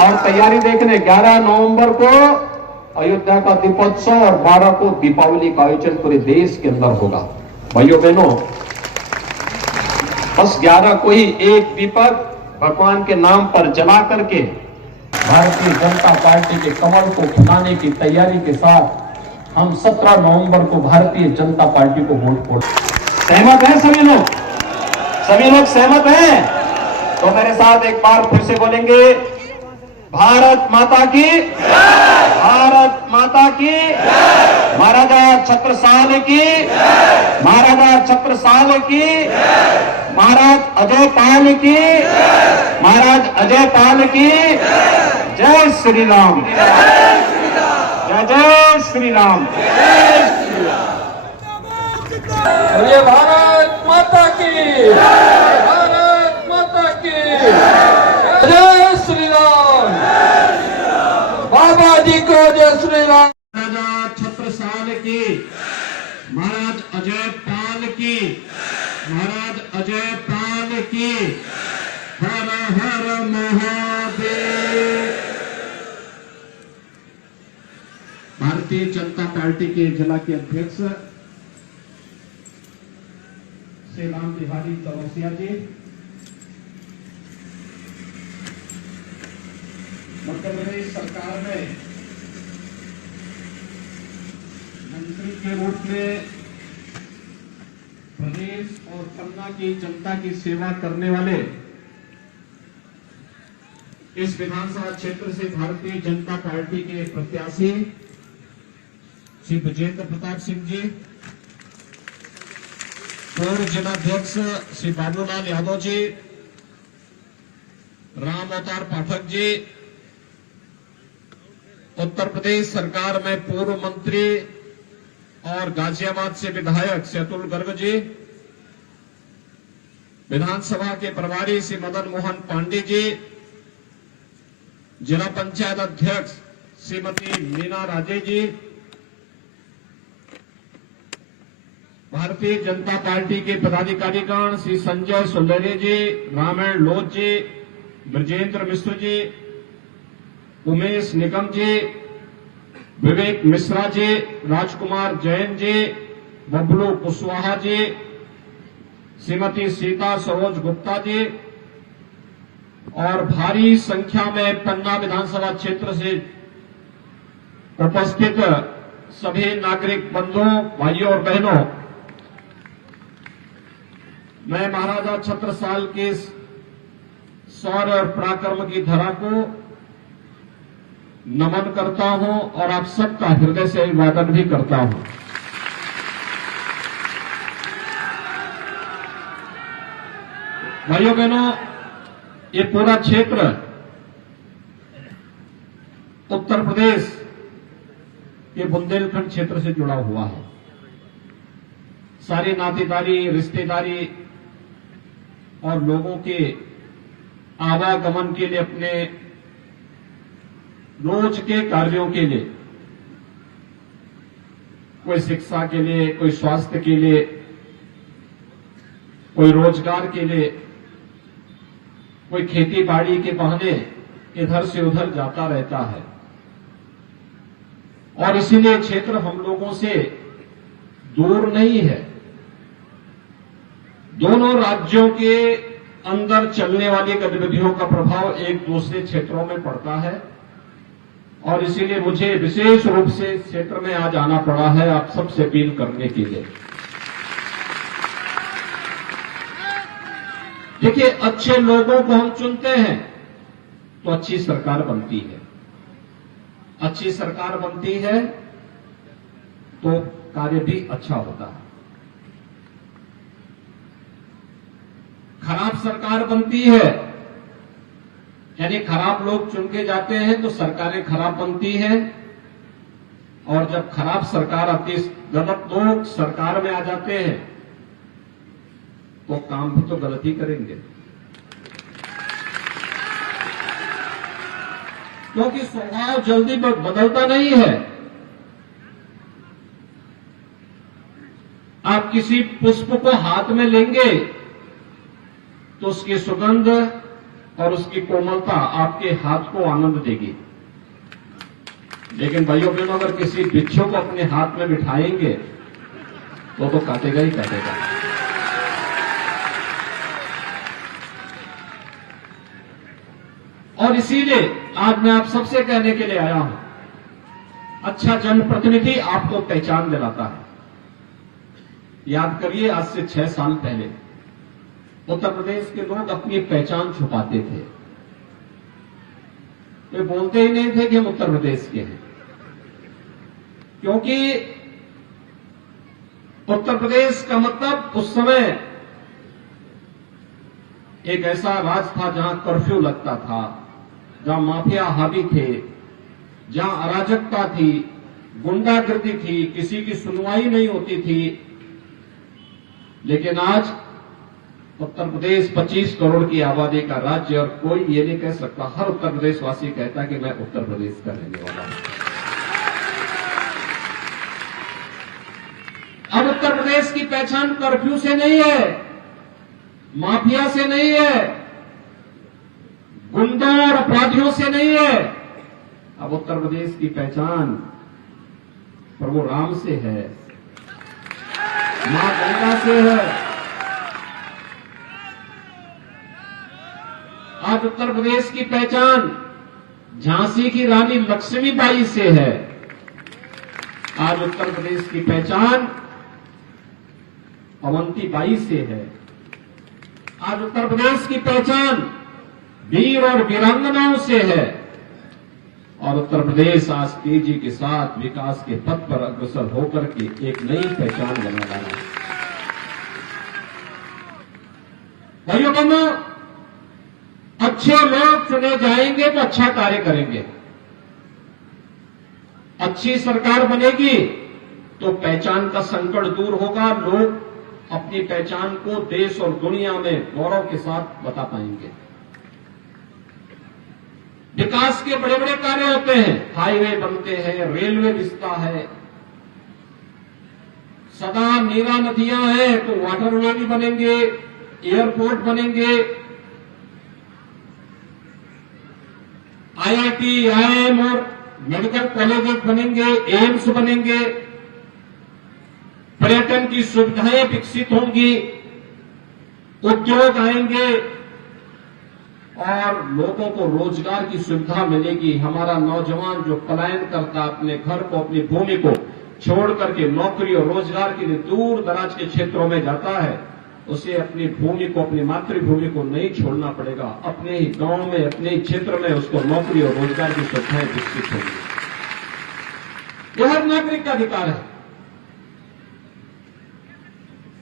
और तैयारी देखने 11 नवंबर को अयोध्या का दीपोत्सव और 12 को दीपावली का आयोजन पूरे देश के अंदर होगा। भाइयों बहनों, बस 11 को ही एक दीपक भगवान के नाम पर जला करके भारतीय जनता पार्टी के कमल को खिलाने की तैयारी के साथ हम 17 नवंबर को भारतीय जनता पार्टी को वोट फोड़। सहमत हैं सभी लोग? सभी लोग सहमत हैं? तो मेरे साथ एक बार फिर से बोलेंगे, भारत माता की, भारत माता की, महाराजा छत्रसाल की, महाराजा छत्रसाल की, महाराज अजय पाल की, महाराज अजय पाल की। जय श्री राम, जय जय श्री राम। बोलिए भारत माता की, भारत माता की। जय श्री राम, बाबा जी को जय श्री राम। महाराजा छत्रसाल की, महाराज अजय पाल की, महाराज अजय पाल की। हर हर महादेव। भारतीय जनता पार्टी के जिला के अध्यक्ष श्री राम बिहारी चौरसिया जी, मध्य प्रदेश सरकार में मंत्री के रूप में प्रदेश और पन्ना की जनता की सेवा करने वाले इस विधानसभा क्षेत्र से भारतीय जनता पार्टी के प्रत्याशी श्री विजेंद्र प्रताप सिंह जी, पूर्व जिलाध्यक्ष श्री बाबूलाल यादव जी, राम अवतार पाठक जी, उत्तर प्रदेश सरकार में पूर्व मंत्री और गाजियाबाद से विधायक श्री अतुल गर्ग जी, विधानसभा के प्रभारी श्री मदन मोहन पांडे जी, जिला पंचायत अध्यक्ष श्रीमती मीना राजे जी, भारतीय जनता पार्टी के पदाधिकारीगण श्री संजय सुंदरी जी, रामायण लोध जी, ब्रजेंद्र मिश्र जी, उमेश निगम जी, विवेक मिश्रा जी, राजकुमार जैन जी, बबलू कुशवाहा जी, श्रीमती सीता सरोज गुप्ता जी और भारी संख्या में पन्ना विधानसभा क्षेत्र से उपस्थित सभी नागरिक बंधुओं, भाइयों और बहनों, मैं महाराजा छत्रसाल के शौर्य और पराक्रम की धरा को नमन करता हूं और आप सबका हृदय से अभिवादन भी करता हूं। भाइयों बहनों, ये पूरा क्षेत्र उत्तर प्रदेश के बुंदेलखंड क्षेत्र से जुड़ा हुआ है। सारी नातेदारी, रिश्तेदारी और लोगों के आवागमन के लिए, अपने रोज के कार्यों के लिए, कोई शिक्षा के लिए, कोई स्वास्थ्य के लिए, कोई रोजगार के लिए, कोई खेती बाड़ी के बहाने इधर से उधर जाता रहता है। और इसीलिए क्षेत्र हम लोगों से दूर नहीं है। दोनों राज्यों के अंदर चलने वाली गतिविधियों का प्रभाव एक दूसरे क्षेत्रों में पड़ता है और इसीलिए मुझे विशेष रूप से इस क्षेत्र में आज आना पड़ा है आप सबसे अपील करने के लिए। देखिए, अच्छे लोगों को हम चुनते हैं तो अच्छी सरकार बनती है। अच्छी सरकार बनती है तो कार्य भी अच्छा होता है। खराब सरकार बनती है, यानी खराब लोग चुन के जाते हैं तो सरकारें खराब बनती हैं। और जब खराब सरकार आती, गलत लोग सरकार में आ जाते हैं तो काम भी तो गलत ही करेंगे, क्योंकि स्वभाव जल्दी बदलता नहीं है। आप किसी पुष्प को हाथ में लेंगे तो उसकी सुगंध और उसकी कोमलता आपके हाथ को आनंद देगी। लेकिन भाइयों बहनों, अगर किसी बिच्छू को अपने हाथ में बिठाएंगे तो काटेगा ही काटेगा। और इसीलिए आज मैं आप सबसे कहने के लिए आया हूं, अच्छा जनप्रतिनिधि आपको पहचान दिलाता है। याद करिए, आज से 6 साल पहले उत्तर प्रदेश के लोग अपनी पहचान छुपाते थे। वे बोलते ही नहीं थे कि हम उत्तर प्रदेश के हैं, क्योंकि उत्तर प्रदेश का मतलब उस समय एक ऐसा राज था जहां कर्फ्यू लगता था, जहां माफिया हावी थे, जहां अराजकता थी, गुंडागर्दी थी, किसी की सुनवाई नहीं होती थी। लेकिन आज उत्तर प्रदेश 25 करोड़ की आबादी का राज्य, और कोई ये नहीं कह सकता, हर उत्तर प्रदेशवासी कहता कि मैं उत्तर प्रदेश का रहने वाला हूं। अब उत्तर प्रदेश की पहचान कर्फ्यू से नहीं है, माफिया से नहीं है, गुंडों और अपराधियों से नहीं है। अब उत्तर प्रदेश की पहचान प्रभु राम से है, मां गंगा से है। आज उत्तर प्रदेश की पहचान झांसी की रानी लक्ष्मीबाई से है। आज उत्तर प्रदेश की पहचान अवंतीबाई से है। आज उत्तर प्रदेश की पहचान वीर और वीरांगनाओं से है। और उत्तर प्रदेश आज तेजी के साथ विकास के पथ पर अग्रसर होकर के एक नई पहचान बना रहा है। भाइयों बहनों, अच्छे लोग चुने जाएंगे तो अच्छा कार्य करेंगे। अच्छी सरकार बनेगी तो पहचान का संकट दूर होगा, लोग अपनी पहचान को देश और दुनिया में गौरव के साथ बता पाएंगे। विकास के बड़े बड़े कार्य होते हैं, हाईवे बनते हैं, रेलवे रिश्ता है, सदा नीरा नदियां हैं तो वाटरवे भी बनेंगे, एयरपोर्ट बनेंगे, आईआईटी, आईआईएम और मेडिकल कॉलेजेस बनेंगे, एम्स बनेंगे, पर्यटन की सुविधाएं विकसित होंगी, उद्योग आएंगे और लोगों को रोजगार की सुविधा मिलेगी। हमारा नौजवान जो पलायन करता, अपने घर को, अपनी भूमि को छोड़ करके नौकरी और रोजगार के लिए दूर दराज के क्षेत्रों में जाता है, उसे अपनी भूमि को, अपनी मातृभूमि को नहीं छोड़ना पड़ेगा। अपने ही गांव में, अपने ही क्षेत्र में उसको नौकरी और रोजगार की सुविधाएं विकसित होंगी। यह हर नागरिक का अधिकार है।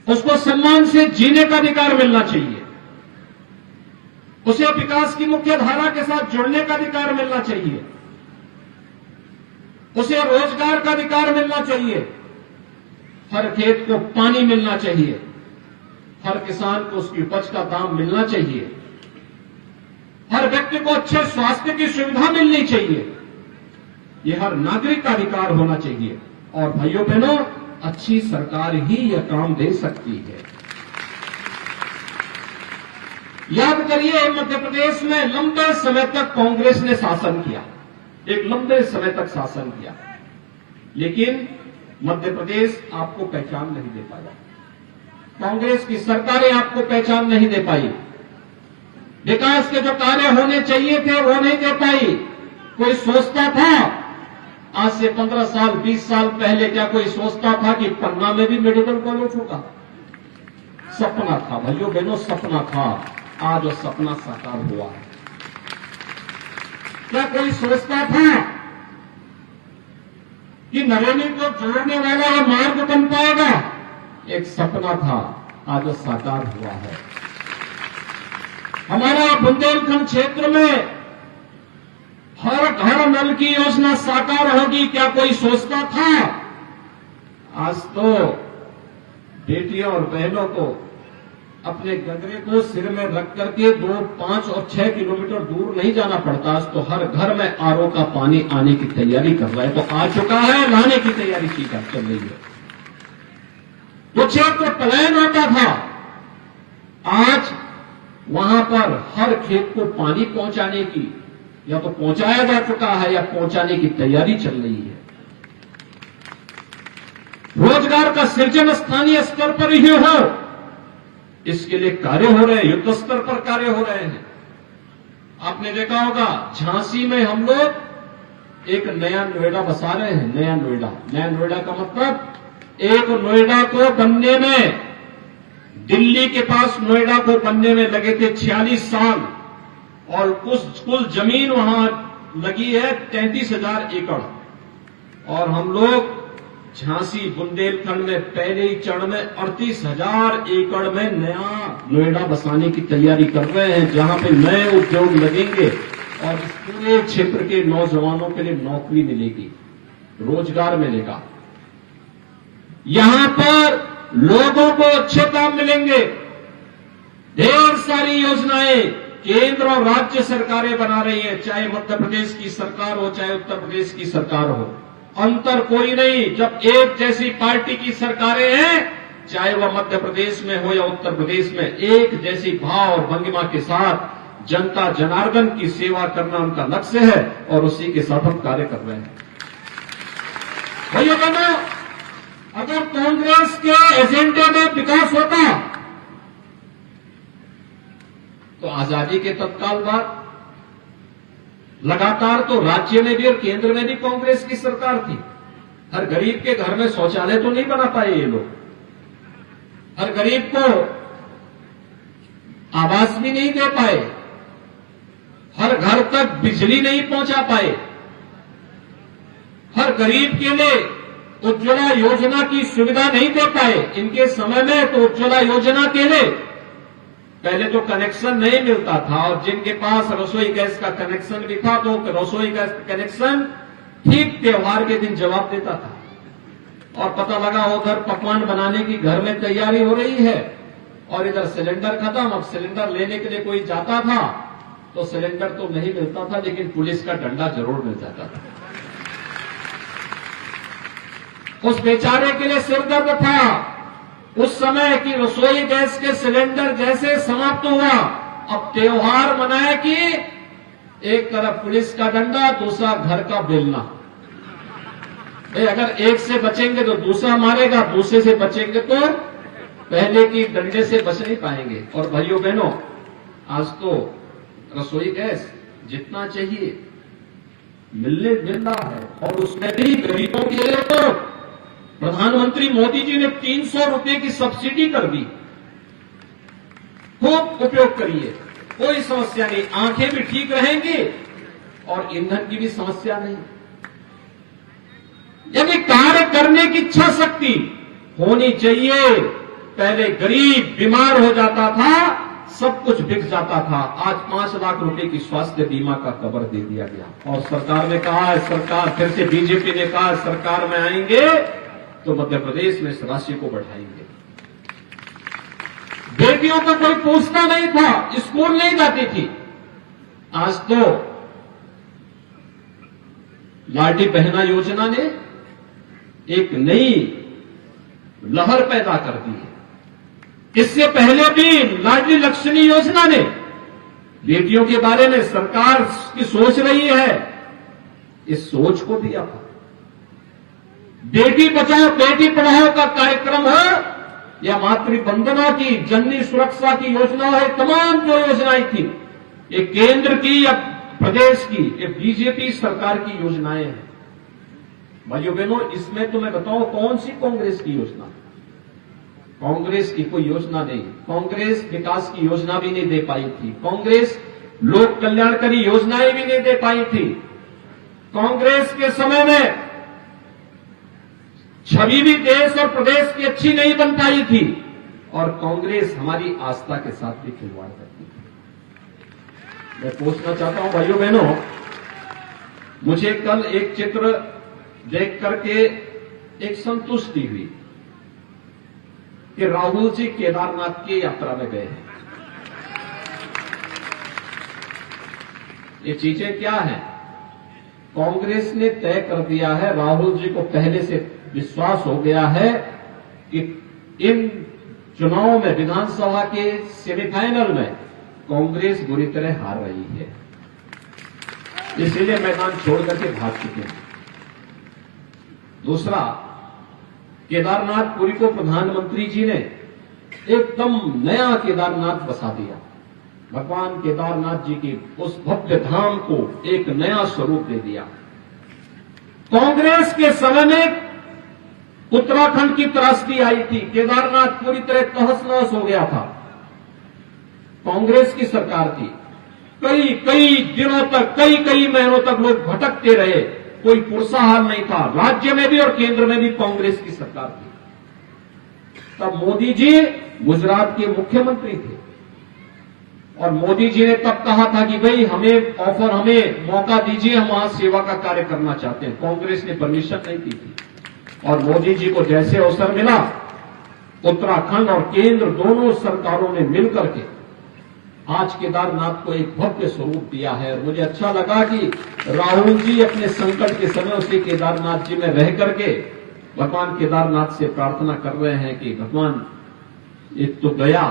उसको सम्मान से जीने का अधिकार मिलना चाहिए, उसे विकास की मुख्य धारा के साथ जुड़ने का अधिकार मिलना चाहिए, उसे रोजगार का अधिकार मिलना चाहिए, हर खेत को पानी मिलना चाहिए, हर किसान को उसकी उपज का दाम मिलना चाहिए, हर व्यक्ति को अच्छे स्वास्थ्य की सुविधा मिलनी चाहिए। यह हर नागरिक का अधिकार होना चाहिए। और भाइयों बहनों, अच्छी सरकार ही यह काम दे सकती है। याद करिए, मध्य प्रदेश में लंबे समय तक कांग्रेस ने शासन किया, एक लंबे समय तक शासन किया, लेकिन मध्य प्रदेश आपको पहचान नहीं दे पाया। कांग्रेस की सरकारें आपको पहचान नहीं दे पाई। विकास के जो कार्य होने चाहिए थे वो नहीं दे पाई। कोई सोचता था, आज से 15 साल 20 साल पहले क्या कोई सोचता था कि पन्ना में भी मेडिकल कॉलेज होगा? सपना था भाइयों बहनों, सपना था। आज वो सपना साकार हुआ है। क्या कोई सोचता था कि नरेंद्र को जोड़ने वाला यह मार्ग बन पाएगा? एक सपना था, आज वो साकार हुआ है। हमारा बुंदेलखंड क्षेत्र में हर घर नल की योजना साकार होगी, क्या कोई सोचता था? आज तो बेटियों और बहनों को अपने गगरे को सिर में रख करके 2, 5 और 6 किलोमीटर दूर नहीं जाना पड़ता। आज तो हर घर में आरओ का पानी आने की तैयारी कर रहा है, तो आ चुका है, लाने की तैयारी की चल रही है। वो क्षेत्र पलायन होता था, आज वहां पर हर खेत को पानी पहुंचाने की या तो पहुंचाया जा चुका है या पहुंचाने की तैयारी चल रही है। रोजगार का सृजन स्थानीय स्तर पर ही हो, इसके लिए कार्य हो रहे हैं, युद्ध स्तर पर कार्य हो रहे हैं। आपने देखा होगा झांसी में हम लोग एक नया नोएडा बसा रहे हैं। नया नोएडा का मतलब एक नोएडा को बनने में, दिल्ली के पास नोएडा को बनने में लगे थे 46 साल और कुल जमीन वहां लगी है 33,000 एकड़। और हम लोग झांसी बुंदेलखंड में पहले ही चरण में 38,000 एकड़ में नया नोएडा बसाने की तैयारी कर रहे हैं, जहां पे नए उद्योग लगेंगे और इस पूरे क्षेत्र के नौजवानों के लिए नौकरी मिलेगी, रोजगार मिलेगा। यहां पर लोगों को अच्छे काम मिलेंगे। ढेर सारी योजनाएं केंद्र और राज्य सरकारें बना रही हैं, चाहे मध्य प्रदेश की सरकार हो चाहे उत्तर प्रदेश की सरकार हो, अंतर कोई नहीं। जब एक जैसी पार्टी की सरकारें हैं, चाहे वह मध्य प्रदेश में हो या उत्तर प्रदेश में, एक जैसी भाव और भंगिमा के साथ जनता जनार्दन की सेवा करना उनका लक्ष्य है और उसी के साथ हम कार्य कर रहे हैं। भाइयों बहनों, अगर कांग्रेस के एजेंडे में विकास होता तो आजादी के तत्काल बाद लगातार तो राज्य में भी और केंद्र में भी कांग्रेस की सरकार थी। हर गरीब के घर में शौचालय तो नहीं बना पाए ये लोग, हर गरीब को आवास भी नहीं दे पाए, हर घर तक बिजली नहीं पहुंचा पाए, हर गरीब के लिए उज्ज्वला योजना की सुविधा नहीं दे पाए। इनके समय में तो उज्ज्वला योजना के लिए पहले तो कनेक्शन नहीं मिलता था और जिनके पास रसोई गैस का कनेक्शन भी था तो रसोई गैस का कनेक्शन ठीक त्योहार के दिन जवाब देता था और पता लगा उधर पकवान बनाने की घर में तैयारी हो रही है और इधर सिलेंडर खत्म। अब सिलेंडर लेने के लिए कोई जाता था तो सिलेंडर तो नहीं मिलता था, लेकिन पुलिस का डंडा जरूर मिल जाता था। उस बेचारे के लिए सिरदर्द था उस समय कि रसोई गैस के सिलेंडर जैसे समाप्त हुआ, अब त्योहार मनाए कि एक तरफ पुलिस का डंडा, दूसरा घर का बेलना। अगर एक से बचेंगे तो दूसरा मारेगा, दूसरे से बचेंगे तो पहले की डंडे से बच नहीं पाएंगे। और भाइयों बहनों, आज तो रसोई गैस जितना चाहिए मिल रहा है और उसमें भी गरीबों के लिए तो प्रधानमंत्री मोदी जी ने 300 रुपए की सब्सिडी कर दी। खूब उपयोग करिए, कोई समस्या नहीं, आंखें भी ठीक रहेंगी और ईंधन की भी समस्या नहीं। यदि कार्य करने की इच्छा शक्ति होनी चाहिए। पहले गरीब बीमार हो जाता था, सब कुछ बिक जाता था, आज 5 लाख रुपए की स्वास्थ्य बीमा का कवर दे दिया गया और सरकार ने कहा है, सरकार फिर से बीजेपी ने कहा सरकार में आएंगे तो मध्य प्रदेश में इस राशि को बढ़ाएंगे। बेटियों को कोई पूछता नहीं था, स्कूल नहीं जाती थी, आज तो लाडली बहना योजना ने एक नई लहर पैदा कर दी है। इससे पहले भी लाडली लक्ष्मी योजना ने बेटियों के बारे में सरकार की सोच रही है, इस सोच को दिया था। बेटी बचाओ बेटी पढ़ाओ का कार्यक्रम है या मातृ वंदना की, जननी सुरक्षा की योजना है, तमाम जो योजनाएं थी ये केंद्र की या प्रदेश की, ये बीजेपी सरकार की योजनाएं हैं। भाइयों बहनों, इसमें तो मैं बताऊं कौन सी कांग्रेस की योजना? कांग्रेस की कोई योजना नहीं। कांग्रेस विकास की योजना भी नहीं दे पाई थी, कांग्रेस लोक कल्याणकारी योजनाएं भी नहीं दे पाई थी। कांग्रेस के समय में छवि भी देश और प्रदेश की अच्छी नहीं बन पाई थी और कांग्रेस हमारी आस्था के साथ भी खिलवाड़ करती थी। मैं पूछना चाहता हूं भाइयों बहनों, मुझे कल एक चित्र देख करके एक संतुष्टि हुई कि राहुल जी केदारनाथ की यात्रा में गए हैं। ये चीजें क्या हैं? कांग्रेस ने तय कर दिया है, राहुल जी को पहले से विश्वास हो गया है कि इन चुनाव में विधानसभा के सेमीफाइनल में कांग्रेस बुरी तरह हार रही है, इसीलिए मैदान छोड़ करके भाग चुके हैं। दूसरा, केदारनाथपुरी को प्रधानमंत्री जी ने एकदम नया केदारनाथ बसा दिया। भगवान केदारनाथ जी की उस भव्य धाम को एक नया स्वरूप दे दिया। कांग्रेस के समय में उत्तराखंड की त्रासदी आई थी, केदारनाथ पूरी तरह तहस नहस हो गया था। कांग्रेस की सरकार थी, कई दिनों तक, कई महीनों तक लोग भटकते रहे, कोई पुरसाहार नहीं था। राज्य में भी और केंद्र में भी कांग्रेस की सरकार थी। तब मोदी जी गुजरात के मुख्यमंत्री थे और मोदी जी ने तब कहा था कि भाई हमें मौका दीजिए, हम वहां सेवा का कार्य करना चाहते हैं। कांग्रेस ने परमिशन नहीं दी थी और मोदी जी को जैसे अवसर मिला, उत्तराखंड और केंद्र दोनों सरकारों ने मिलकर के आज केदारनाथ को एक भव्य स्वरूप दिया है। और मुझे अच्छा लगा कि राहुल जी अपने संकट के समय उसे केदारनाथ जी में रह करके भगवान केदारनाथ से प्रार्थना कर रहे हैं कि भगवान एक तो गया,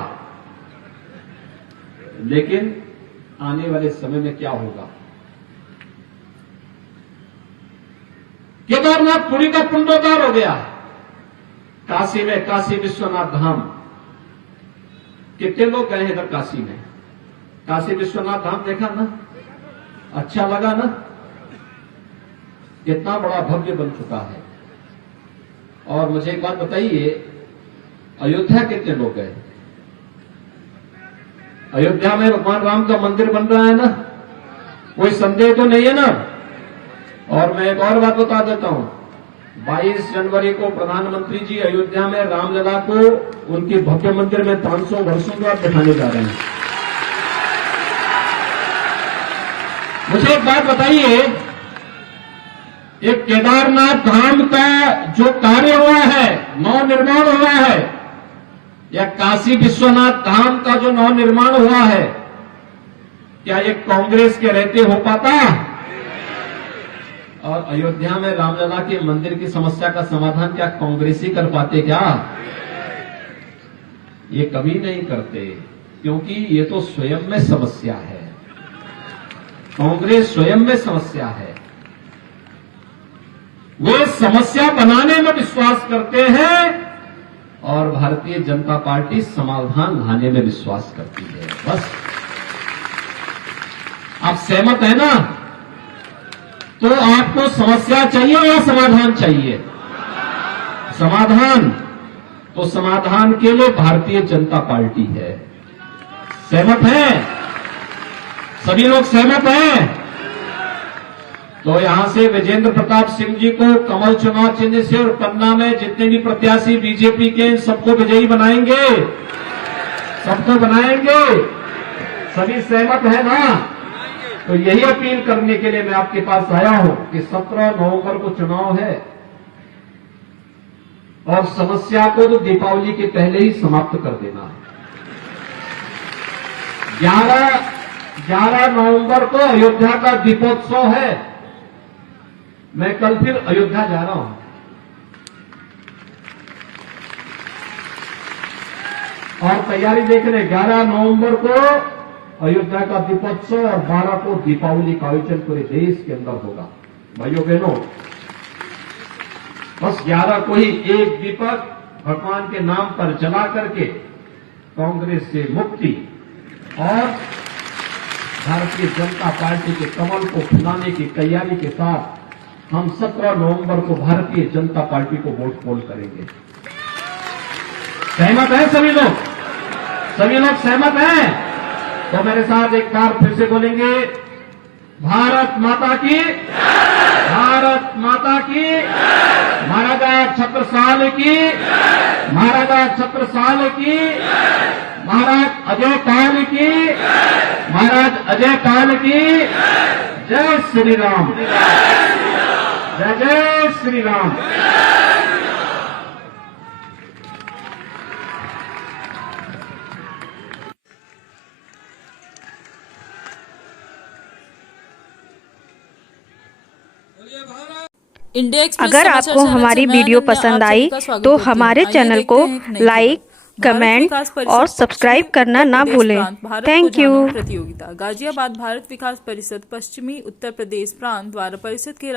लेकिन आने वाले समय में क्या होगा। केदारनाथ पुरी का पुनरोद्धार हो गया। काशी में काशी विश्वनाथ धाम, कितने लोग गए हैं इधर काशी में? काशी विश्वनाथ धाम देखा ना, अच्छा लगा ना, कितना बड़ा भव्य बन चुका है। और मुझे एक बात बताइए, अयोध्या कितने लोग गए? अयोध्या में भगवान राम का मंदिर बन रहा है ना, कोई संदेह तो नहीं है ना। और मैं एक और बात बता देता हूं, 22 जनवरी को प्रधानमंत्री जी अयोध्या में रामलला को उनके भव्य मंदिर में 500 वर्षों बाद दिखाने जा रहे हैं। मुझे एक बात बताइए, एक केदारनाथ धाम का जो कार्य हुआ है, नव निर्माण हुआ है, या काशी विश्वनाथ धाम का जो नव निर्माण हुआ है, क्या ये कांग्रेस के रहते हो पाता? और अयोध्या में रामलला के मंदिर की समस्या का समाधान क्या कांग्रेस ही कर पाते क्या? ये कभी नहीं करते, क्योंकि ये तो स्वयं में समस्या है। कांग्रेस स्वयं में समस्या है। वे समस्या बनाने में विश्वास करते हैं और भारतीय जनता पार्टी समाधान लाने में विश्वास करती है। बस आप सहमत है ना? तो आपको समस्या चाहिए या समाधान चाहिए? समाधान। तो समाधान के लिए भारतीय जनता पार्टी है। सहमत हैं? सभी लोग सहमत हैं? तो यहां से विजेंद्र प्रताप सिंह जी को कमल चुनाव चिन्ह से और पन्ना में जितने भी प्रत्याशी बीजेपी के, सबको विजयी बनाएंगे, सबको बनाएंगे। सभी सहमत है ना? तो यही अपील करने के लिए मैं आपके पास आया हूं कि 17 नवंबर को चुनाव है और समस्या को तो दीपावली के पहले ही समाप्त कर देना है। 11 नवंबर को अयोध्या का दीपोत्सव है। मैं कल फिर अयोध्या जा रहा हूं और तैयारी देखने 11 नवंबर को अयोध्या का दीपोत्सव और 12 को दीपावली का आयोजन पूरे देश के अंदर होगा। भाइयों बहनों, बस 11 को ही एक दीपक भगवान के नाम पर जला करके कांग्रेस से मुक्ति और भारतीय जनता पार्टी के कमल को फुलाने की तैयारी के साथ हम 17 नवंबर को भारतीय जनता पार्टी को वोट पोल करेंगे। सहमत हैं सभी लोग? सभी लोग सहमत हैं? तो मेरे साथ एक बार फिर से बोलेंगे, भारत माता की, भारत माता की, महाराजा छत्रसाल की, महाराजा छत्रसाल की, महाराज अजय पाल की, महाराज अजय पाल की। जय श्री राम, जय जय श्री राम। अगर आपको हमारी वीडियो पसंद आई तो हमारे चैनल को लाइक कमेंट और सब्सक्राइब करना ना भूलें। Thank you. प्रतियोगिता गाजियाबाद भारत विकास परिषद पश्चिमी उत्तर प्रदेश प्रांत द्वारा परिषद के